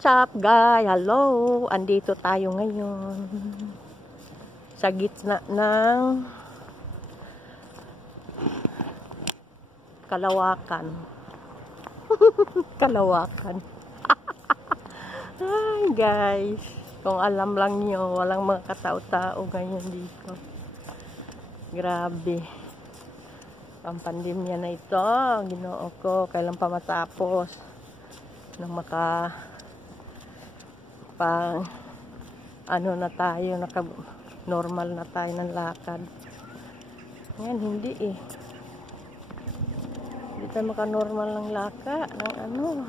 What's up, guys? Hello! Andito tayo ngayon sa gitna ng Kalawakan. Kalawakan. Ay, guys. Kung alam lang nyo, walang mga katao-tao ngayon dito. Grabe. Pampandemya na ito. Ginoo ko. Kailan pa matapos? Nang ano na tayo, normal na tayo ng lakad. Ngayon, hindi eh. Hindi tayo maka-normal ng laka, ng ano.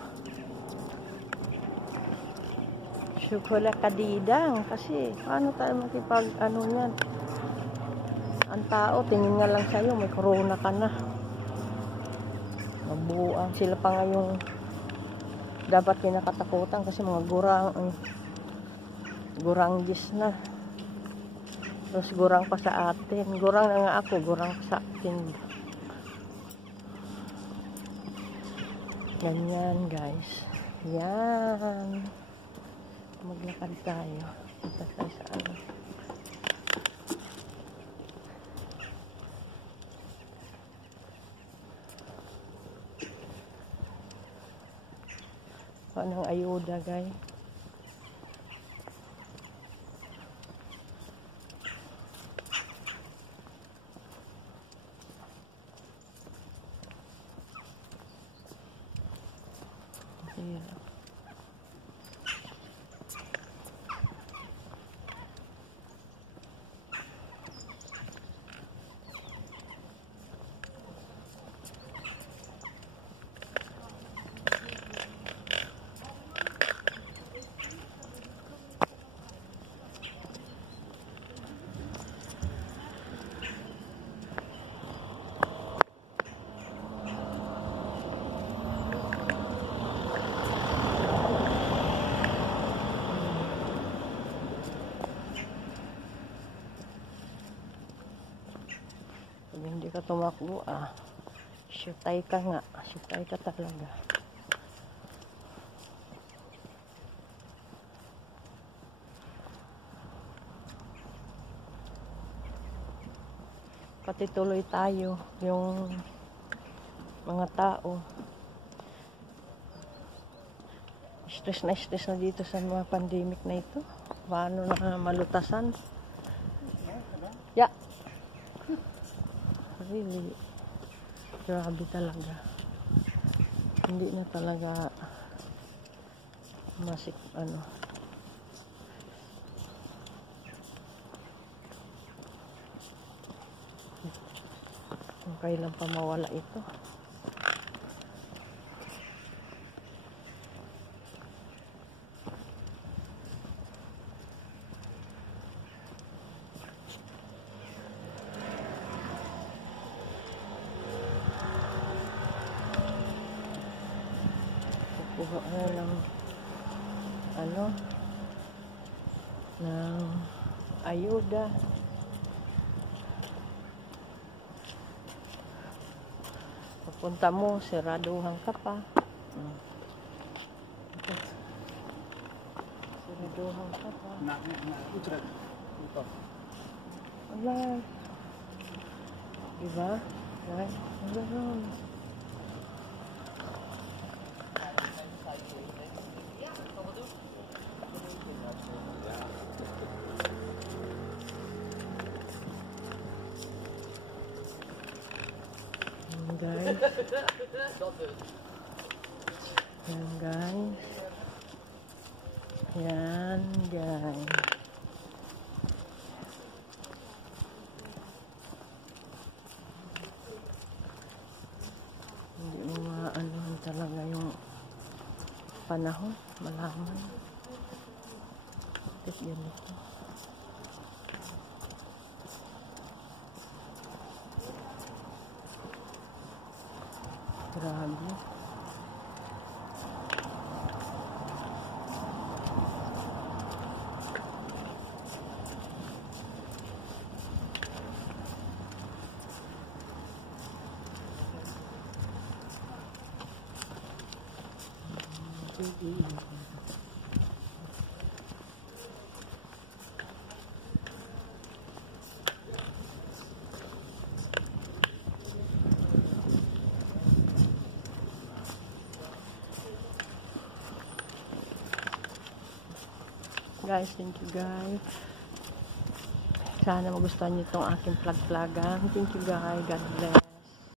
Syukula kadidang, kasi paano tayo makipag, ano yan. Ang tao, tingin nga lang sa'yo, may corona ka na. Mabuang sila pa ngayong dapat kinakatakutan kasi mga guranggis na. Tapos gurang pa sa atin. Gurang na nga ako, gurang pa sa atin. Ganyan, guys. Yan. Maglakad tayo. Punta tayo sa ano. Anong ayuda, guys. Yeah. Pag hindi ka tumakbo, syutay ka nga. Syutay ka talaga. Pati tuloy tayo, yung mga tao. Stress na dito sa mga pandemic na ito. Paano na malutasan? Yeah. Really, grabe talaga. Hindi na talaga ano. Kung kailan pa mawala ito. Kuha na ng ano ng ayuda. Papunta mo, siraduhan ka pa. Siraduhan ka pa. Wala. Diba? Wala. Guys. Yan, guys. Yan, guys. Hindi mo maano talaga yung panahon, malaman. Tapos ganito. Grabe. guys. Thank you guys. Sana magustuhan niyo itong aking vlog-vlogan. Thank you guys. God bless.